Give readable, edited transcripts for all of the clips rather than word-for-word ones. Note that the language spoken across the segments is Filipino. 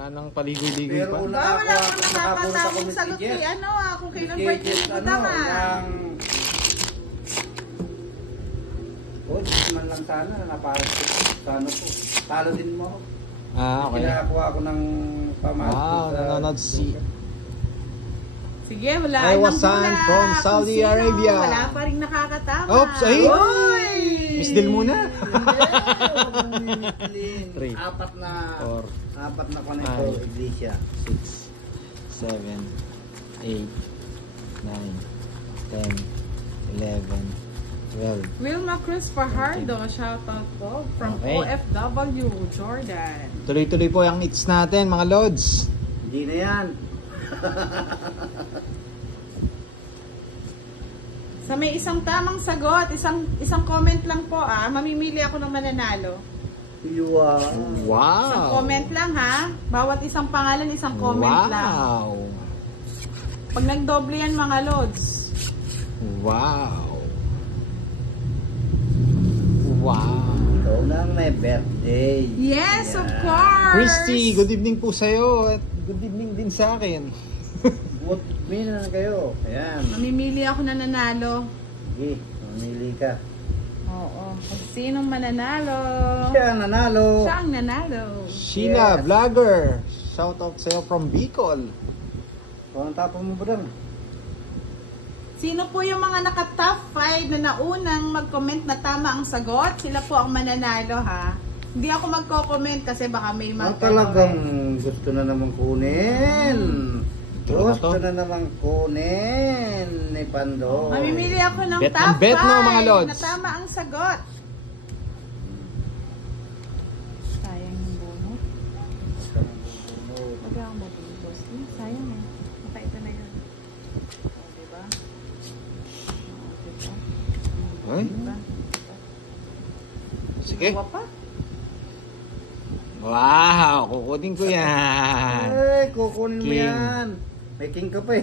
Wala nang paligoy-ligoy pa. Wala akong nakakatamong sagot kay kung kailan birthday ni Budang man lang sana, naparang sana po. Talo din mo. Okay. Kinakuha ko ng pamasko. Wow, nanonood si... Sige, wala I was signed from Saudi Arabia. Wala pa rin nakakatama. Oops, ay! Oy! Miss Del muna. 3, 4 na konekto, iglesia. 6, 7, 8, 9, 10, 11, 12. Wilma Cruz Fajardo, shoutout po from OFW, Jordan. Tuloy-tuloy po yung hits natin, mga lods. Hindi na yan. Sa may isang tamang sagot, isang comment lang po mamimili ako ng mananalo. Wow. Isang comment lang bawat isang pangalan, isang comment lang. Pag nagdoble yan mga lods. Wow. Wow. Ikaw lang may birthday. Yes, of course. Christy, good evening po sa'yo at good evening din sa akin. Good evening na kayo. Ayan. Mamimili ako na nanalo. Sige, mamili ka. Oo. Kung sinong mananalo. Siya ang nanalo. Siya ang nanalo. Sheila, vlogger. Shout out sa'yo from Bicol. Kung tapon mo ba lang? Sino po yung mga naka-top 5 na naunang mag-comment na tama ang sagot? Sila po ang mananalo Hindi ako magko-comment kasi baka may talagang gusto na naman kunin. Gusto na naman kunin ni Pando. Mamimili ako ng Bet top 5 bet no, mga lods. na tama ang sagot. Sayang yung bunot. Wag ako mabubos. Sayang Makaita na yun. Diba? Ay? Sige. Dalawa pa? Wow, kukunin ko yan. Ay, kukunin mo yan. May king ka pa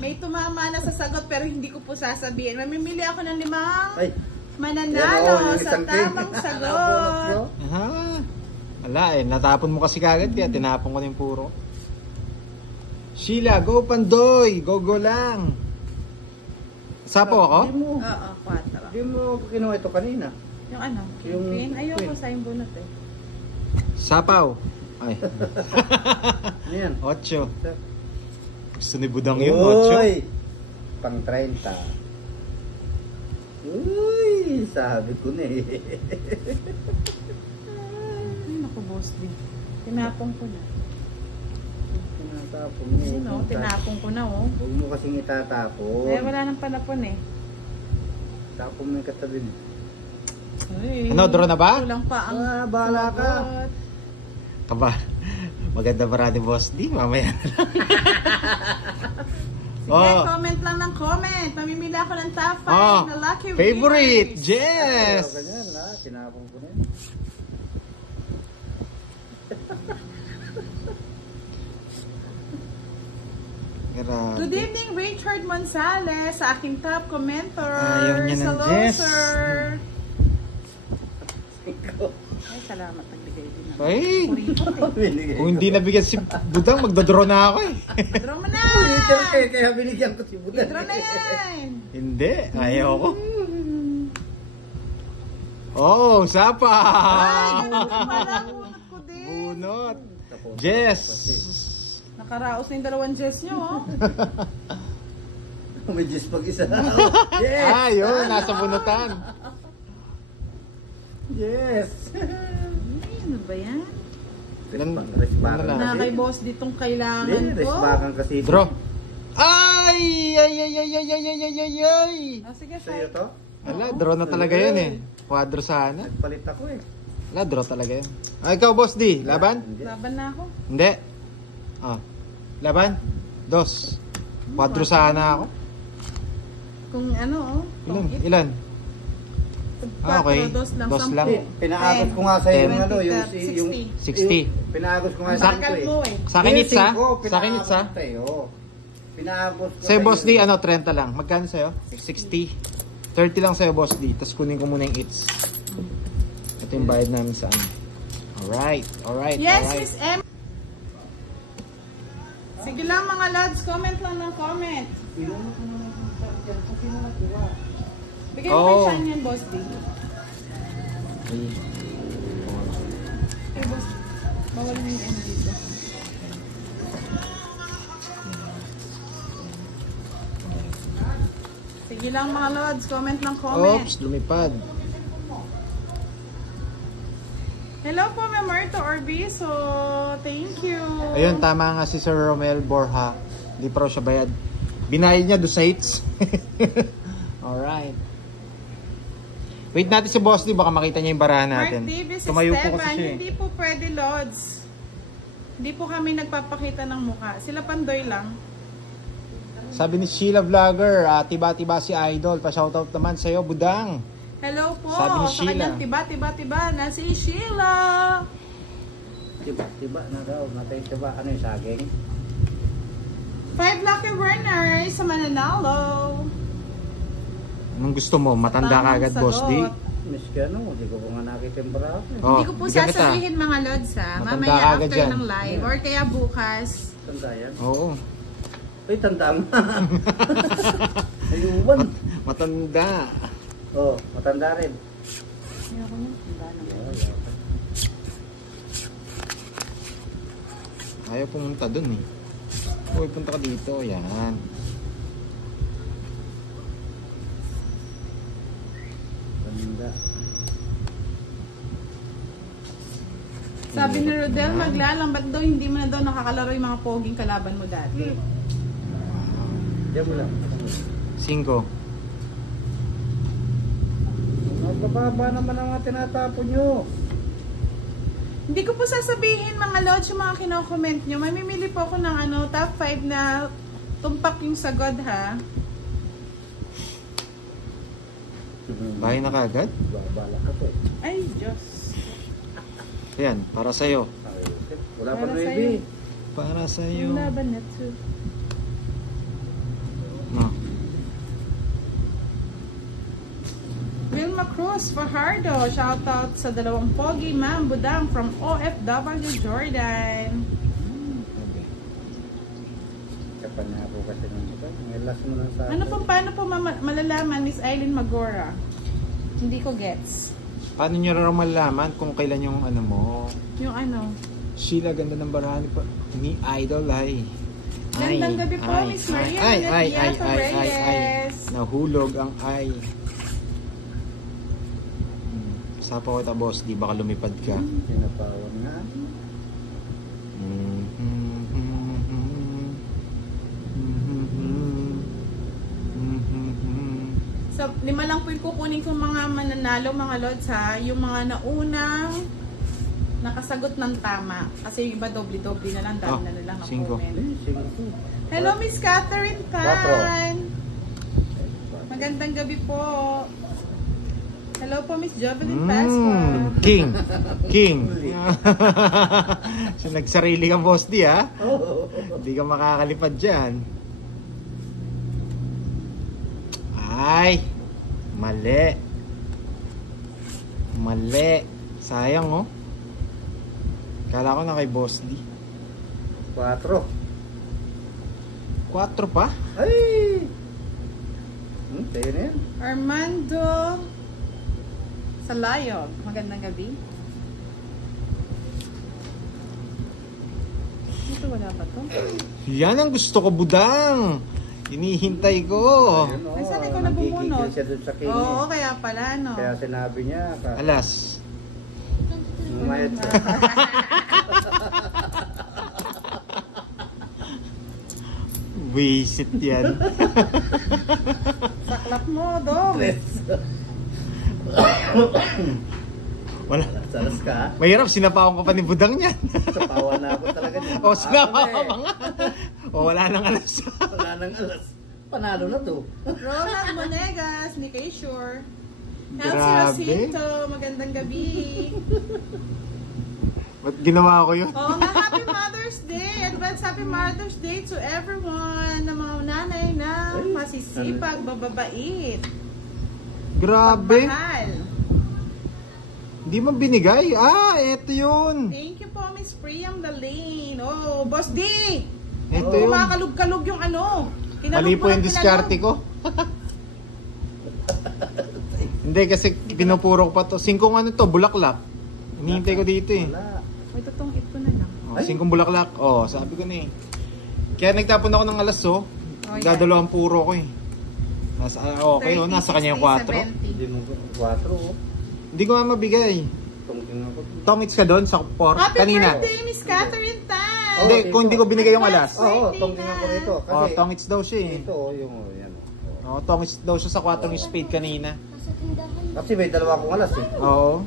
May tumama na sa sagot pero hindi ko po sasabihin. Mamimili ako ng 5 Ay. mananalo sa tamang sagot. Wala natapon mo kasi kagad kaya tinapon ko na yung puro. Sheila, go Pandoy! Go lang! Sapo ako? Oo, 4. Hindi mo kinuha ito kanina. Yung pin? Ayoko sa yung bunot Sapaw! Ay. Ayan. 8. Gusto ni Budang yun, 8. Uy! Pang 30. Uy! Sabi ko na Ay, naku, boss din. Tinapong ko na. Tinatapon mo. Sino? Tinapong ko na, Huwag mo kasing itatapon. Wala nang panapon Tapon mo yung katabi mo. Ano, draw na ba? Kulang pa ang bahala ka. Kaba, maganda ba ni Boss D? Mamaya na lang. Sige, comment lang ng comment. Mamimili ako ng top 5 na lucky favorite, winners. Jess! Ganyan tinapon ko na Good evening, Richard Monsales, sa aking top commenter. Ayaw niya ng Hello, Jess. sir. Ay, salamat. Nagbigay din ako. Ay! Kung hindi nabigyan si Budang, magdodraw na ako Draw mo na! Kaya binigyan ko si Budang. Draw na yan! Hindi, ayaw ko. Oh, sapa! Ay, bunot pala. Bunot ko din. Bunot. Jess! Nakaraos na yung 2 Jess nyo, May Jess pag-isa. Yes! Yun, nasa bunutan. Yes! Ano ba yan? Resbakan Na kay boss ditong kailangan ko. Resbakan kasi. Draw. Ay! Sige, Sa'yo to? Wala, draw na talaga yun Quadro sana. Nagpalit ako Wala, draw talaga yun. Ikaw, Boss D, laban? Laban na ako. Hindi. Laban? 2. Quadro sana ako. Kung Ilan? Okay. 2 lang. 2 lang. Pinaagos ko nga sa'yo yung 60. Pinaagos ko nga Sa sa'yo mo Sa akin it's Sa akin it's Pinaagos ko Sa'yo, Boss D, 30 lang. Magkano sa'yo? 60. 30 lang sa'yo, Boss D. Tapos kunin ko muna yung it's. Ito yung bayad namin sa Alright. Yes, Miss M. Sige lang mga lods, comment lang ng comment. Inuman ko naman yung sarap yan. Kasi na nagawa. Bigyan mo kay Sean yan, Boss D. Okay, Boss. Bawal mo yung M dito. Sige lang mga lods, comment ng comment. Oops, lumipad. Hello po, Memerto Orbiso. Thank you. Ayun, tama nga si Sir Romel Borja. Hindi pa raw siya bayad. Binayad niya do sa hits. Alright. Wait natin si Boss D, baka makita niya yung barahan natin. Mark Davis Tumayo po kasi Esteban, siya eh. hindi po pwede, Lods. Hindi po kami nagpapakita ng mukha. Sila Pandoy lang. Sabi ni Sheila Vlogger, tiba-tiba si Idol. Pa-shoutout naman sa'yo, Budang. Hello po. Sabi ni Sa Sheila. kanyang tiba na si Sheila. Tiba na daw. Natay tiba. Ano yung saging? 5 lucky winners sa mananalo. Anong gusto mo? Matanda ka agad, Boss D? Miss ka ano? Hindi ko pa nga nakita yung braso. Oh, Hindi ko po bigyan kita. sasabihin mga Lods ha. Matanda Mamaya ka agad after dyan. ng live or kaya bukas. Tanda yan? Oo. Ay, tanda mo. Ayuban. Matanda. Oh, matanda rin. Ayoko na. Tanda na. Ayaw pumunta dun eh. Uy, punta ka dito. Yan. Tanda. Sabi ni Rodel, maglalang. Ba't daw hindi mo na daw nakakalaro yung mga poging kalaban mo dati? Diyan mo lang. 5. Mababa naman ang mga tinatapon nyo. Hindi ko po sasabihin mga Lods yung mga kino-comment nyo. Mamimili po ako ng top 5 na tumpak yung sagod ha. Bahay na kaagad? Babala ka po. Ay, Diyos. Ayan, para sa'yo. Wala pa Para 9. sa'yo. Para sa'yo. Yung laban na to. No. Wilma Cruz Fajardo. Shoutout sa dalawang pogi, Ma'am Budang from OFW Jordan. Kapan na po kasi nung ito. Ngayon mo lang sa Paano po malalaman, Miss Eileen Magora? Hindi ko gets. Paano nyo raw malalaman kung kailan yung ano mo? Yung ano? Sheila, ganda ng barahan ni Idol ay. Gandang gabi po, Miss Maria Nadia Reyes. Nahulog ang ay. Sapa ko ta, Boss, di baka lumipad ka. Pinapawan nga. So, 5 lang po yung kukunin kong mga mananalo, mga Lods ha. Yung mga naunang nakasagot ng tama. Kasi yung iba doble-doble na lang, dami na lang ang 5. comment. 5. Hello, Miss Catherine Pan. Magandang gabi po. Hello po, Miss Jovelyn Pasqua. King. So, nagsarili ka, Boss D, ha? Hindi ka makakalipad dyan. Ay, mali. Sayang, oh. Kala ko na kay Boss D. 4. 4 pa? Ay! Tayo na yan. Armando Salayog. Magandang gabi. Ito wala ba to? Yan ang gusto ko, Budang. Hinihintay ko. Ayun, Ay, saan ikaw nabubunot? nagigigil siya dun sa king. Oo, kaya pala, no? Kaya sinabi niya, Alas. umayad siya. Wisit yan. Saklap mo, dong. Wala. Salas ka. Mahirap, sinapawan ko pa ni Budang niyan. Sapawa na ako talaga niya. O, sinapawan ka pa nga. O, wala nang alas. Wala nang alas. Panalo na to. Ronald Monegas, ni Kay Sure. Elsie Grabe. Jacinto, magandang gabi. Ba't ginawa ko yun? Oo nga, Happy Mother's Day! Advance Happy Mother's Day to everyone na mga nanay na masisipag, bababait, Grabe. pagmahal. Hindi mo binigay. Ah, eto yun. Thank you po, Miss Priam Dalane. Oh, Boss D! Eto yun. Kumakalog-kalog yung ano. Mali po yung diskarte ko. Hindi kasi pinupuro ko pa to. 5 ano to, bulaklak. Hinihintay ko dito eh. Wala. May tutungit ko na lang. Oh, 5 bulaklak. Oh, sabi ko na eh. Kaya nagtapon ako ng alas oh. Oh, Dadalawang puro ko eh. Nasa, okay oh, 30, nasa kanya yung 4. 60, 70. Hindi mo 4 oh. Hindi ko nga mabigay. Tungkin ako. Tongits ka doon sa Happy kanina. birthday, Miss Catherine Tan! Hindi, kung hindi ko binigay yung alas. Oo, tungkin ako nito. Oh, Kasi tongits daw siya eh. ito oh, yung yan. Oh, tongits daw siya sa 4 spade kanina. Kasi may dalawa akong alas eh. Oo.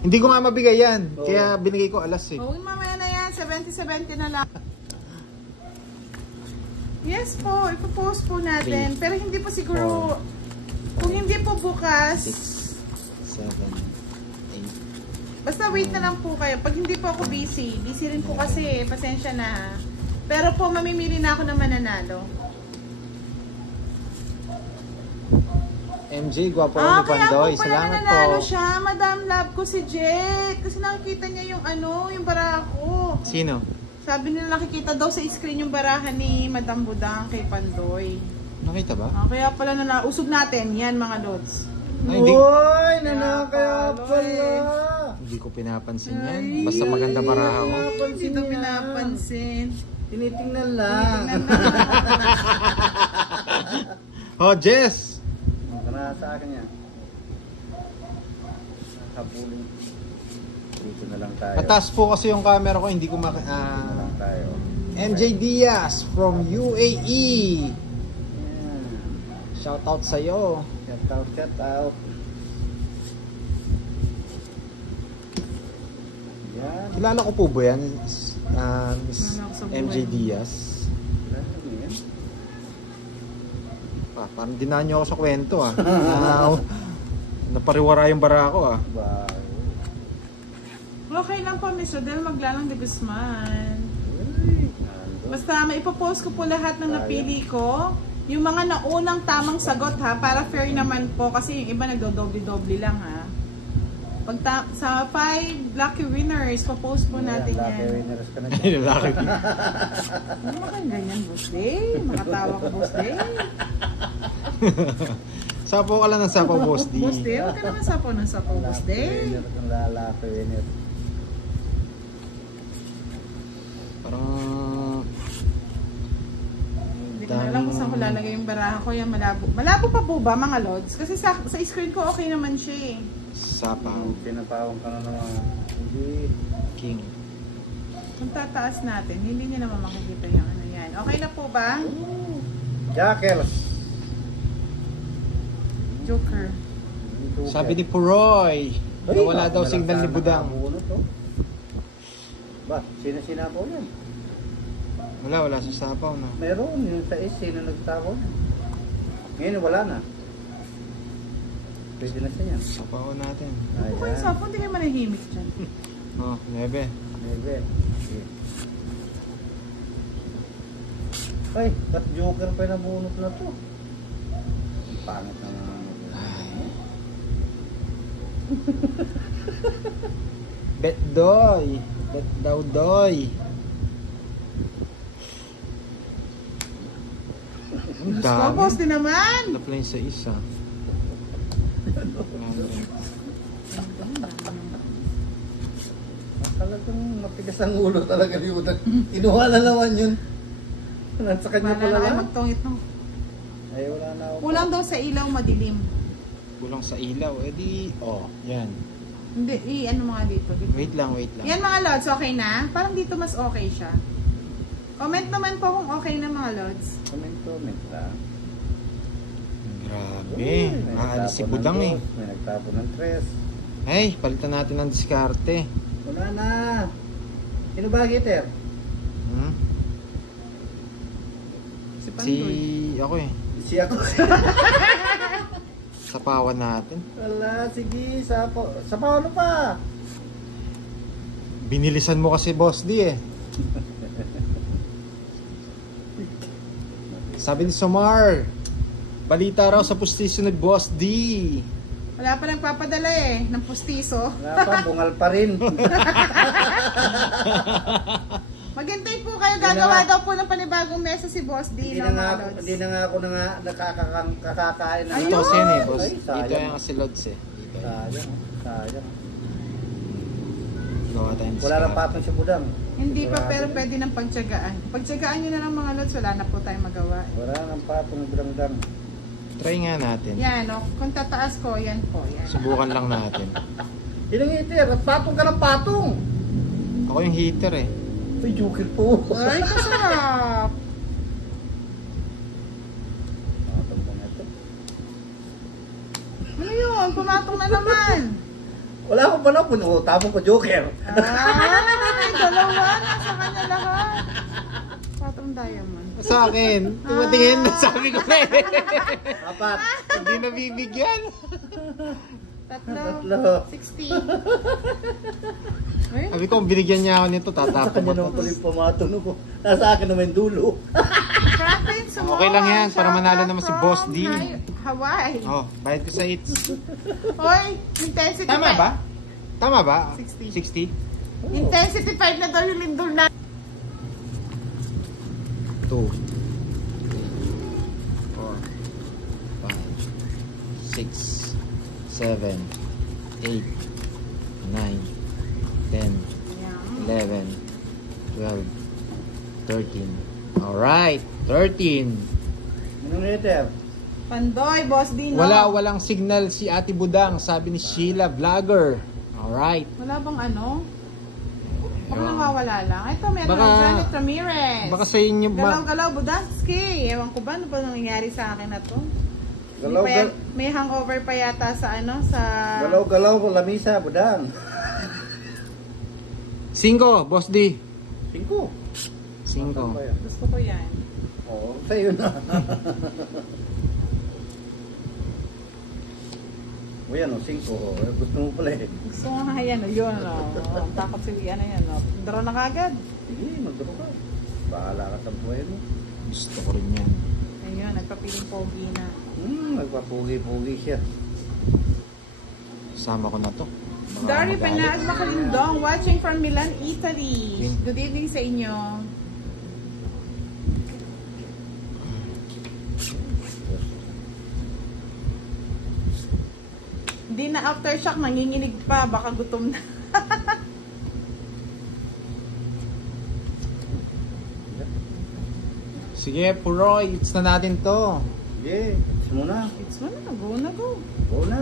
Hindi ko nga mabigay yan. Oo. Kaya binigay ko alas eh. Oh, mamaya na yan. 70-70 na lang. Yes po, ipopost po natin. Pero hindi po siguro, kung hindi po bukas, 6, 7, 8. basta wait na lang po kayo. Pag hindi po ako busy, busy rin po kasi, pasensya na ha. Pero po, mamimili na ako ng mananalo. MJ, gwapo ni Kaya Pandoy. po pala Salamat nananalo po. siya. Madam, love ko si Jet. Kasi nakikita niya yung ano, yung barako. Sino? Sabi nila nakikita daw sa screen yung barahan ni Madam Budang kay Pandoy. Nakita ba? Kaya pala usog natin. Yan mga lods. Ay, hindi, Uy, nanakaya pala. hindi ko pinapansin yan. Basta maganda baraha ko. Hindi daw pinapansin. Tinitingnan lang. Oh, Jess! Kana sa akin yan. Habulin. Dito na lang tayo. Mataas po kasi yung camera ko, hindi ko Dito na lang tayo. MJ Diaz from UAE. Yan. Shout out sa'yo. Shout out, shout out. Yan. Kilala ko po ba yan? Miss Kilala ko sa MJ buhay. Diaz. Ano yan? Parang dinaan niyo ako sa kwento ah. Napariwara yung bara ko ah. Ba? Okay lang po, Miss Rodel. Maglalang de Guzman. Uy, nando. Basta maipopost ko po lahat ng napili ko. Yung mga naunang tamang sagot ha. Para fair naman po. Kasi yung iba nagdo-doble-doble lang ha. Sa 5 lucky winners, popost po natin Lucky yan. winners ka na dyan. Lalaki. Ano ba kang ganyan, Boss Day? Makatawa ka, Boss Day. Sapo ka lang ng sapo, Boss D. Boss Day, huwag ka naman sapo ng sapo, Boss Lucky Day. winners ang lalaki winners. Parang... Hindi ko na alam kung saan ko lalagay yung baraha ko. Yan, malabo. Malabo pa po ba, mga lods? Kasi sa screen ko, okay naman siya eh. Sapaw. Pinapawang ka na naman. Hindi. King. Kung tataas natin, hindi niya naman makikita yung ano yan. Okay na po ba? Jackers. Joker. Sabi ni Puroy, nawala daw signal ni Budang. Ba, sinapo yan? Wala sa sapaw na. Meron, yung sa is, sino nagtapo? Ngayon, wala na. Pwede na siya yan. Sapaw natin. Ano po yung sapo? Hindi kayo manahimik dyan. Oh, 9. Maybe. Ay, ba't joker pa yung nabunot na to? Ang pangit na nga. Bet doy. Bet daw doy. Ang dami. Boss din naman! Na-play sa isa. Talagang matigas ang ulo talaga ni Udang. Kinuha na naman yun. Nasa kanya Wala pala na kayo lang. magtungit no. Ay, wala na ako. Kulang daw sa ilaw, madilim. Kulang sa ilaw. Eh di, oh, yan. Hindi, ano mga dito. Wait lang. Yan mga lods, okay na? Parang dito mas okay siya. Comment naman po kung okay na mga lods. Comment lang. Grabe. May Aalis si nagtapo ng Budang eh. dos, may nagtapo ng tres. Hey, palitan natin ng diskarte. Wala na. Sino ba gitter? Hmm? Si Si, Pandoy. ako eh. Si ako. Sapawan natin. Wala, sige. Sa paano pa? Binilisan mo kasi Boss D eh. Sabi ni Somar, balita raw sa pustiso ni Boss D. Wala pa nagpapadala eh, ng pustiso. Wala pa, bungal pa rin. Maghintay po kayo, gagawa daw po ng panibagong mesa si Boss D. Hindi na nga ako nakakakain na. Ayun! Ito kasi yan eh, boss. Ay, sayang. Dito yung kasi loads eh. Dito. Sayang. Gawa tayo ng Wala lang patong siya budang. Hindi pa, pero pwede ng pagtyagaan. Pagtyagaan nyo na lang mga lods, wala na po tayong magawa. Wala lang patong budang. Try nga natin. Yan, o. Kung tataas ko, yan po. Yan. Subukan lang natin. Sinong heater? Patong ka ng patong! Ako yung heater eh. Ay, joker po. Ay, kasarap! Patong ko na ito. Ano yun? Pumatong na naman. Wala akong panapon. O, tamang ko joker. Ay, dalawa. Nasa kanya lahat. Patong diamond. Sa akin, tumatingin, sabi ko na eh. Apat. Hindi nabibigyan. Tatlo. 60. Ayun. Sabi ko, kung binigyan niya ako nito, Sa tatapon kanya ko. naman pala yung pamatong ko. Nasa akin naman yung dulo. Profit, sumon. Okay lang yan, para manalo naman si From Boss D. Hawaii. Oh, bayad ko sa hits. Hoy, intensity Tama 5. ba? Tama ba? 60. 60? Intensity 5 na daw yung lindol na. 2 4 5 6 7 8 9 10 11 12 13. Alright, 13. Anong heater? Pandoy, Boss D, no? Walang signal si Ate Budang, sabi ni Sheila Vlogger. Alright. Wala bang ano? Baka nawawala lang. Ito, meron Baka- ng Janet Ramirez. Baka sa inyo Galaw-galaw, Budansky. Ewan ko ba, ano ba nangyayari sa akin na to? Galaw-galaw. May hangover pa yata sa ano, sa... Galaw-galaw mo lamisa, budang. 5, Boss D. 5. 5. Gusto ko yan. Oo, sa'yo na. O yan o, 5. Gusto mo pala eh. Gusto ko nga yan, yun, no? Ang takot si ano yan, no? Draw na kagad. Hindi, magdaro ka. Bahala ka sa buhay mo. Gusto ko rin yan. Ayun, nagpapiling pogi na. Nagpapugi-pugi siya. Sama ko na to. Baka Dari magalit. Panaag Makalindong, watching from Milan, Italy. Yun. Good evening sa inyo. Hindi na aftershock, nanginginig pa, baka gutom na. Sige, Puroy, it's na natin to. Sige, gusto mo na. It's mo na, go na go. Go na.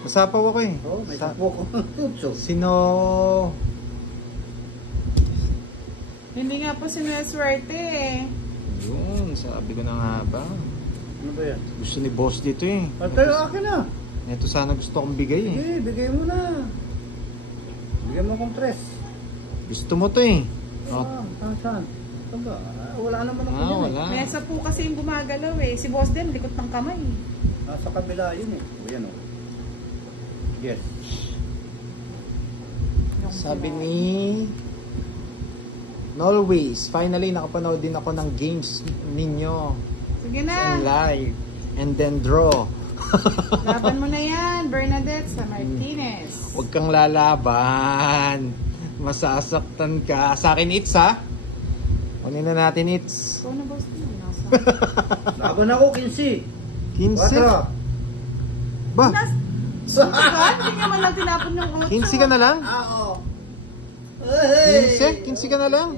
Masapaw ako eh. Oh, may sapo ko. Tutso. Sino? Hindi nga po sinweswerte eh. Yun, sabi ko na nga ba. Ano ba yan? Gusto ni boss dito eh. At tayo akin na. Ito sana gusto kong bigay eh. Sige, bigay mo na. Bigyan mo akong 3. Gusto mo to eh. Oh, Saan? Saan ba? Wala naman ako dyan wala. Mesa po kasi yung gumagalaw eh. Si boss din, likot ng kamay. Nasa kabila yun eh. O yan o. Yes. Yung Sabi kamay. ni Nolways, finally nakapanood din ako ng games ninyo. Sige And na. live. And then draw. Laban mo na yan, Bernadette sa Martinez. Huwag kang lalaban. Masasaktan ka. Sa akin, it's ha. Kunin na natin, it's. Ikaw na boss din. Nasa. Laban ako, 15. 15. 4. Ba? Hindi naman lang tinapon yung 8. 15 ka na lang? Oo. 15? 15 ka na lang?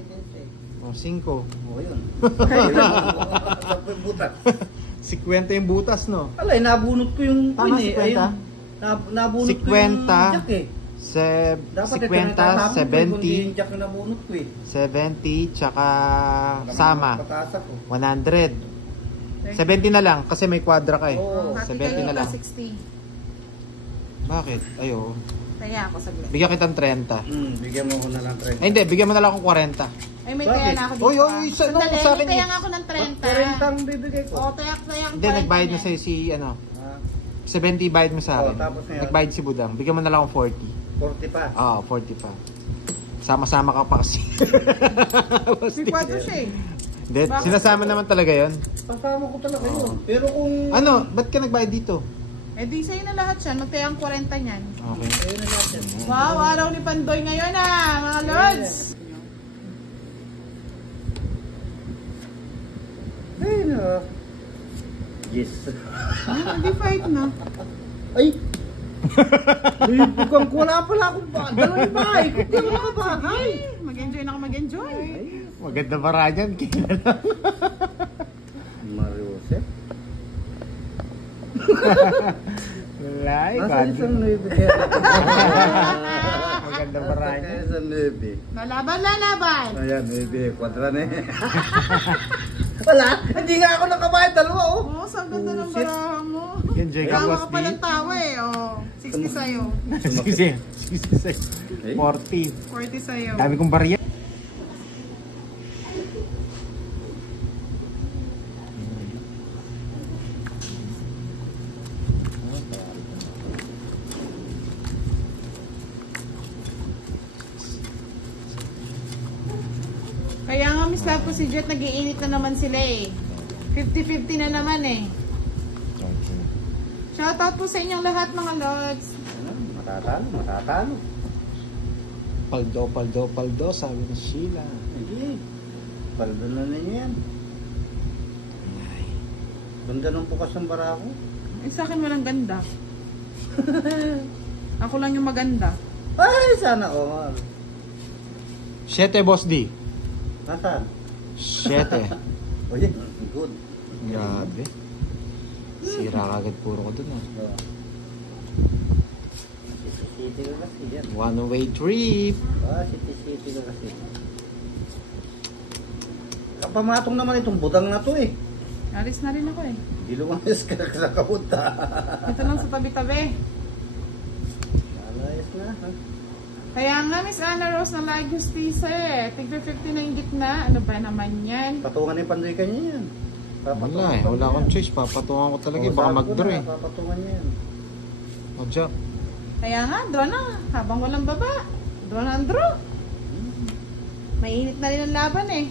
O, 5. O, yun. 10 butas. 50 yung butas, no? Alay, nabunot ko yung Tama, win eh. 50? Ayun. Nabunot ko yung 50. jack eh. Dapat ito na 50, tatapon ko, kundi yung 70, jack na nabunot ko eh. 70, tsaka sama. Patasa ko. 100. 70 na lang, kasi may kwadra ka eh. Oo. 70 na lang. 60. Bakit? Ayo. Kaya ako saglit. Bigyan kitang 30. Bigyan mo ko na lang 30. Ay, hindi. Bigyan mo na lang akong 40. Ay, may Bakit? kaya na ako dito. Oy, oy, sa- Sandali, sa akin may kaya eh. nga ako ng 30. 40 ang bibigay ko. O, tayak-tayak. Hindi, nagbayad na sa'yo si, ano, Ah, 70 bayad mo sa akin. Oo, tapos ngayon. Nagbayad si Budang. Bigyan mo na lang akong 40. 40 pa. Oo, 40 pa. Sama-sama ka pa kasi. May 4 siya eh. Hindi, Bakit? sinasama naman talaga yon. Kasama ko talaga yun. Pero kung... Ano, ba't ka nagbayad dito? Eh di sa'yo na lahat yan. Magtaya ang 40 niyan. Okay. Ayun na lahat yan. Wow, araw ni Pandoy ngayon mga lords. Ayun na. Yes. Hindi fight na. Ay! Bukang wala pala akong dalawang bahay. Kung ka ba? Ay! Mag-enjoy na ako mag-enjoy. Maganda para dyan. Kilala. Mariusep? Lai, Nasa isang 9. Maganda para Nasa dyan. isang 9. Lalaban. Ayan, 9. Kwadra na eh. Wala! Hindi nga ako nakabayad. Dalawa oh. Oh, sa ganda ng baraha mo. Enjoy ka, Tawa boss ka D. palang tawa eh. Oh, 60 sa'yo. Sisi. Sisi. 40. 40 sa'yo. Dami kong bariya. Kaya nga Miss Love po si Jet, nag-iinit na naman sila eh. 50-50 na naman eh. Shoutout po sa inyong lahat mga lords. Matatalo, matatalo. Paldo, paldo, paldo, sabi ni Sheila. Hindi. Paldo na ninyo yan. Ay. Ganda ng bukas ng bara ko. Eh sa akin walang ganda. Ako lang yung maganda. Ay, sana all. 7, Boss D. Nasaan? 7. O yan, good. Grabe. Sira kagad puro ko dun ah. City ko kasi yan. One way trip. City ko kasi. Kapamatong naman itong budang na to eh. Alis na rin ako eh. Hindi lumayas ka sa kapunta. Ito lang sa tabi-tabi. Lumayas na ha. Kaya nga Miss Ana Rose na like justice eh. Tigpa 50 na yung gitna. Ano ba naman yan? Patungan yung pandoy kanya yan. Wala eh. Wala akong choice. Papatungan ko talaga eh. Baka mag-draw eh. Papatungan niya yan. O Jack. Kaya nga, draw na. Habang walang baba. Draw na ang draw. Mainit na rin ang laban eh.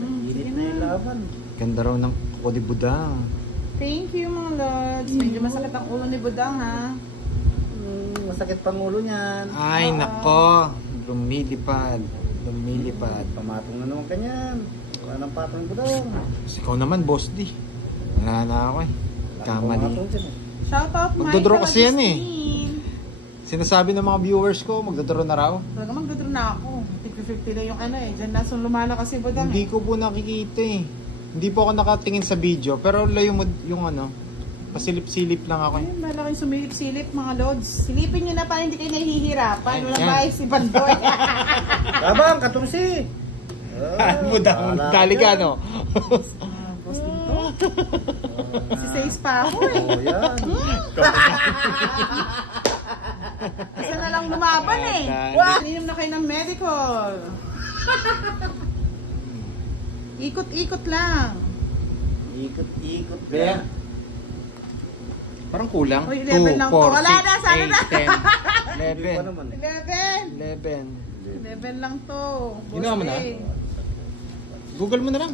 Init na yung laban. Ganda raw ng Kodi Budang. Thank you mga lords. Medyo masakit ang ulo ni Budang ha. Masakit pang ulo niyan. Ay nako. Lumilipad. Lumilipad. Pamatong na naman kanyan. Wala nang patong ko daw. Kasi ikaw naman, Boss D. Wala na ako eh. Kamali. Shoutout Magdodraw kasi yan eh. Agustin. Sinasabi ng mga viewers ko, magdodraw na raw. Talaga magdodraw na ako. Tigpa 50 na yung ano eh. Diyan na lumala kasi Budang Hindi eh. ko po nakikita eh. Hindi po ako nakatingin sa video. Pero layo mo yung ano. Pasilip-silip lang ako eh. Ayun, malaking sumilip-silip mga lords. Silipin nyo na para hindi kayo nahihirapan. Walang Yan. bahay si Bandoy. Labang, katungsi. Budang, dali ka no? Boss dito. Si Sais pa ako eh. Oh, yan. Isa na lang lumaban eh. Dali. Ininom na kayo ng medical. Ikot-ikot lang. Ikot-ikot. Kaya, parang kulang. Uy, 11 lang to. Wala na, sana na. 11. 11. naman eh. 11. 11. 11 lang to. Ginawa mo na? eh. Google mo na lang.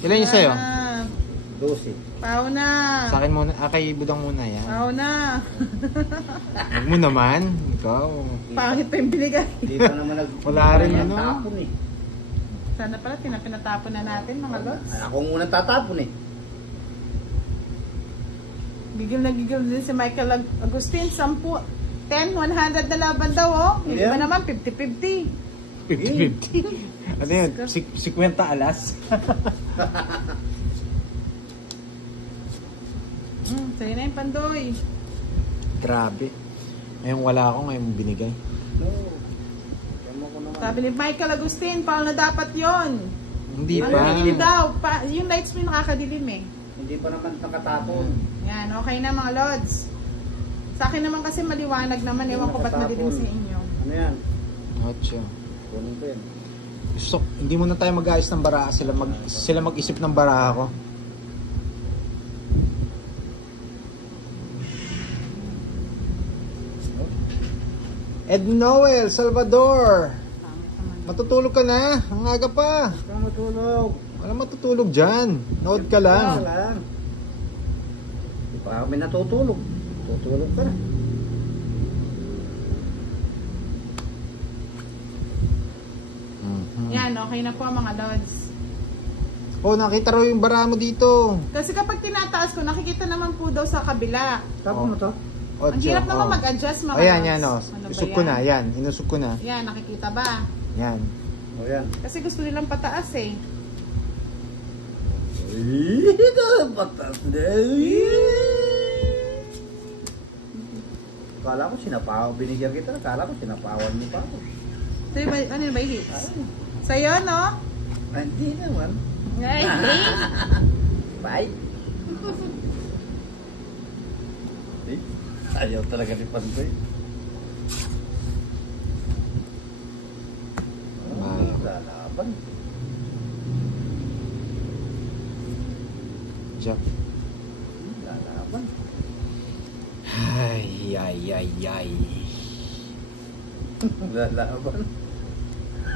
Ilan yung sa'yo? 12. Pao na. Sa akin muna, kay Budang muna yan. Pao na. Huwag mo naman. Ikaw. Pangit pa yung binigay. Hindi pa naman Wala rin, ano? Tapon eh. Sana pala, pinatapon na natin mga lods. Ako muna tatapon eh. Gigil na gigil din si Michael Agustin. 10, 100 na laban daw oh. Yung iba Yeah. naman 50-50. 50-50. Ano yun? 50 alas? Sa'yo na yung Pandoy. Grabe. Ngayon wala ako, ngayon binigay. No. Tama ko naman. Sabi ni Michael Agustin, paano na dapat yon? Hindi Ano pa. dilim daw? Yung light screen nakakadilim eh. Hindi pa naman nakatapon. Yan, okay na mga lods. Sa akin naman kasi maliwanag naman. Ewan ko ba't madilim sa inyo. Ano yan? Ocho. Kunin ko yan. Gusto, hindi muna tayo mag-ayos ng baraha. Sila mag-isip ng baraha ko. Ed Noel, Salvador. Pangit naman. Matutulog ka na. Ang aga pa. Huwag kang matulog. Wala matutulog dyan. Nood ka lang. Di pa kami natutulog. Tutulog ka na. Yan, okay na po mga lods. Oh, nakita raw yung bara mo dito. Kasi kapag tinataas ko, nakikita naman po daw sa kabila. Tapo mo to? Ang hirap naman mag-adjust mga Ayan, lods. yan o. Ano ba Isog ko yan? na. Yan, inusog ko na. Yan, nakikita ba? Yan. O yan. Kasi gusto nilang pataas eh. Patas na. Kala ko sinapawan. Binigyan kita. Kala ko sinapawan mo pa ako. So, ano yun ba yung hits? Sa'yo, no? Hindi naman. Ay, Bye. Ayaw talaga ni Pandoy. Lalaban. Jack. Lalaban. Ay, ay, ay, ay. Lalaban.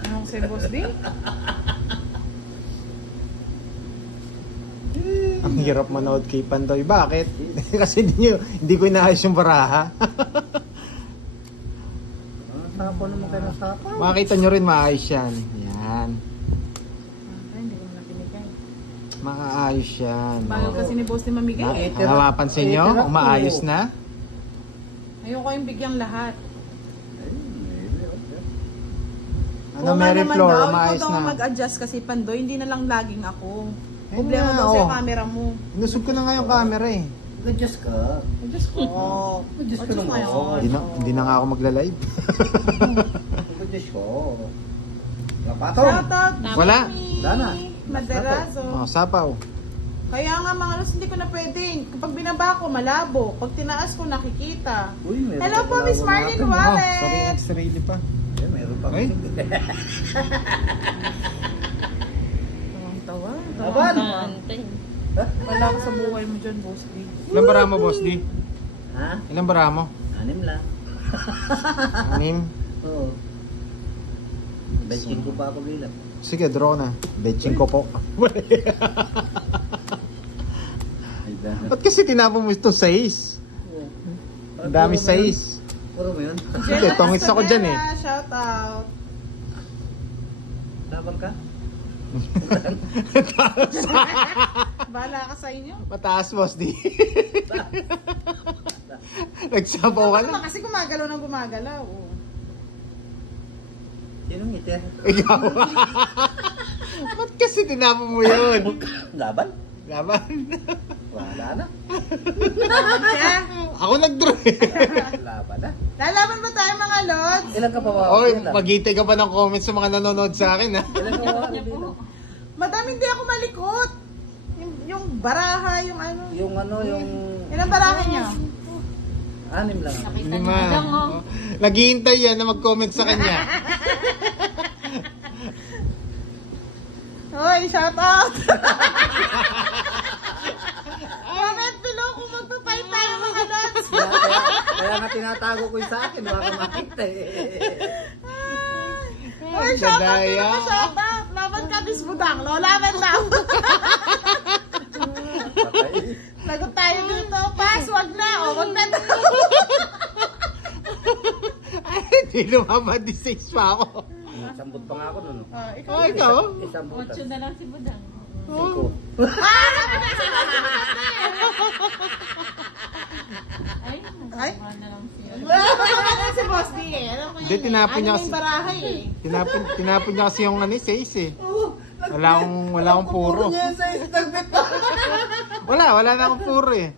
anong si Boss D? Ang hirap manood kay Pandoy. Bakit? Kasi hindi ko inaayos yung baraha. Sapo naman kayo ng sapo. Makita nyo rin maayos yan. Yan. Ay, hindi ko na binigay. Maayos yan. Bagal kasi ni Boss D mamigay eh. Ang napapansin nyo? Umaayos na? Ayoko yung bigyang lahat. Ano, Mary naman Flor? daw, Umaayos ikaw daw na. mag-adjust kasi Pandoy, hindi na lang laging ako. Eh, Problema na, daw sa oh. camera mo. Inusog ko na nga yung camera eh. Adjust ka. Adjust ko. Adjust ka Adjust naman. ngayon. Hindi na nga ako magla-live. Adjust ko. Lapatong. Shoutout! Wala. Dana. Madarazo. Oh, sapaw. Kaya nga mga los, hindi ko na pwedeng. Kapag binaba ko, malabo. Pag tinaas ko, nakikita. Uy, meron Hello pa po, pala Miss ako Marlene natin. Wallet! Sarili pa. Eh, meron pa. Ay. Tawang-tawa. Laban. Wala ka sa buhay mo dyan, Boss D. Ilang bara mo, Boss D? Ha? Ilang bara mo? 6 lang. 6? Oo. Benching ko pa ako bilang. Sige, draw na. Betching ko po. Ay, dahil. Ba't kasi tinapon mo ito 6? Ang dami 6. Puro mo yun? Hindi, tongits ako dyan eh. Shoutout. Laban ka? Bahala ka sa inyo. Mataas, Boss D. Nagsabaw ka Ano na. ba kasi gumagalaw ng gumagalaw. Oh. Sinong ngiter? Ikaw. Ba't kasi tinapon mo yun? Laban? Laban. Wala na. Laban ka. Ako nag-draw eh. Laban na. Lalaban ba tayo mga lods? Ilan ka pa ba? Oy, maghintay ka pa ng comments sa mga nanonood sa akin ha. Ilan ka pa bilang? Madami hindi ako malikot. Yung baraha, yung ano. Yung ano, yung... Ilang baraha niya? 6 lang. 5. Naghihintay yan na mag-comment sa kanya. Hoy, shout out! Comment below kung magpa-fight tayo mga lods. Kaya nga tinatago ko yung sa akin. Baka makita eh. Hoy, shout out! Dadaya. Shout out! Laban ka, Miss Budang. No, laban lang. Patay. Lagot tayo dito. Pass, wag na. O, wag na daw. Hindi lumamad 6 pa ako. Sambot pa nga ako nun. Ikaw. Oh, ikaw? Isang butas. 8 na lang si Budang. Siko. Ay, Ay? nasama na lang siya. Wala na si Boss D eh. Alam ko Hindi, yun. tinapon niya Ano kasi. yung barahay eh. Tinapon niya kasi yung 6 eh. Wala akong puro. Niya sa isang bit pa. Wala na akong puro eh.